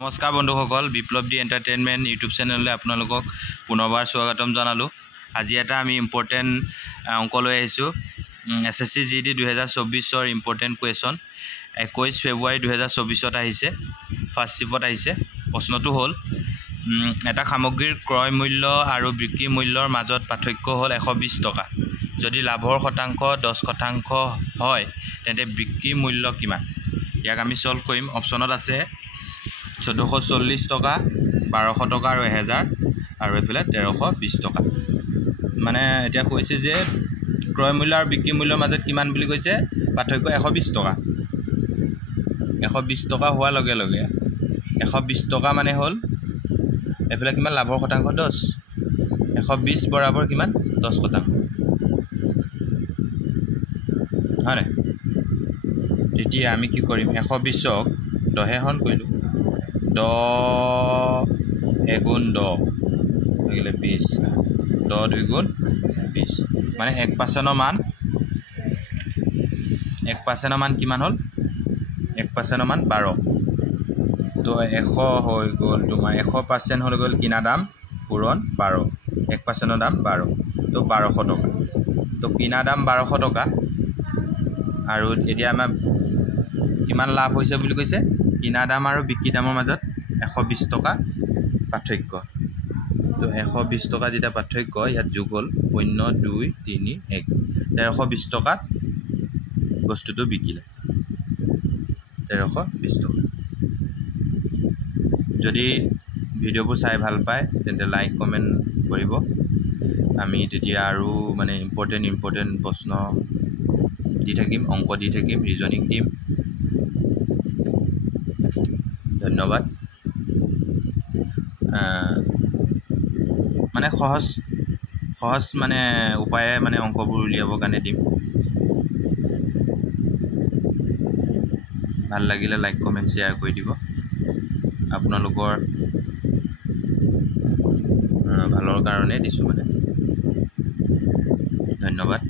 নমস্কাৰ বন্ধুসকল, বিপ্লৱ D entertainment YouTube চেনেললৈ আপোনালোকক পুনৰবাৰ স্বাগতম জনালোঁ। আজি এটা আমি ইম্পৰ্টেণ্ট অংক লৈ আহিছোঁ। SSC GD 2024 ইম্পৰ্টেণ্ট কুৱেশ্যন 21 ফেব্ৰুৱাৰী 2024 আহিছে, ফাৰ্ষ্ট চিপত আহিছে। প্ৰশ্নটো হ'ল এটা সামগ্ৰীৰ ক্ৰয় মূল্য আৰু বিক্ৰী মূল্যৰ মাজত পাৰ্থক্য হ'ল 120 টকা। যদি লাভৰ শতাংশ 10% হয় তেন্তে বিক্ৰী মূল্য কিমান? ইয়াক আমি সলভ কৰিম। অপশ্যনত আছে 1440 টকা, 1200 টকা আৰু 1000 আৰু এইফালে 1320 টকা। মানে এতিয়া কৈছে যে ক্ৰয় মূল্য আৰু বিক্ৰী মূল্যৰ মাজত কিমান বুলি কৈছে, পাৰ্থক্য 120 টকা। 120 টকা হোৱাৰ লগে লগে 120 টকা মানে হ'ল এইফালে কিমান, লাভৰ শতাংশ 10, 120 বৰাবৰ কিমান, 10%, হয়নে? তেতিয়া আমি কি কৰিম, 120ক 10 হৰণ কৰিলোঁ, 10 এগুণ 10 লাগিলে 20, 10 দুইগুণ 20, মানে 1% মান 1% মান কিমান হ'ল, 1% মান 12। তো 100 হৈ গ'ল তোমাৰ 100% হৈ গ'ল কিনা দাম পূৰণ 12, 1% দাম 12, তো 1200 টকা। তো কিনা দাম 1200 টকা আৰু এতিয়া আমাৰ কিমান লাভ হৈছে বুলি কৈছে, কিনা দাম আৰু বিক্ৰী দামৰ মাজত 120 টকা পাৰ্থক্য। তো 120 টকা যেতিয়া পাৰ্থক্য, ইয়াত যোগ হ'ল 0, 2, 3, 1, 1320 টকাত বস্তুটো বিকিলে, 1320 টকা। যদি ভিডিঅ'বোৰ চাই ভাল পায় তেন্তে লাইক কমেণ্ট কৰিব। আমি তেতিয়া আৰু মানে ইম্পৰ্টেণ্ট প্ৰশ্ন দি থাকিম, অংক দি থাকিম, ৰিজনিং দিম। ধন্যবাদ। মানে সহজ মানে উপায়ে মানে অংকবোৰ উলিয়াবৰ কাৰণে দিম। ভাল লাগিলে লাইক কমেণ্ট শ্বেয়াৰ কৰি দিব। আপোনালোকৰ ভালৰ কাৰণে দিছোঁ মানে। ধন্যবাদ।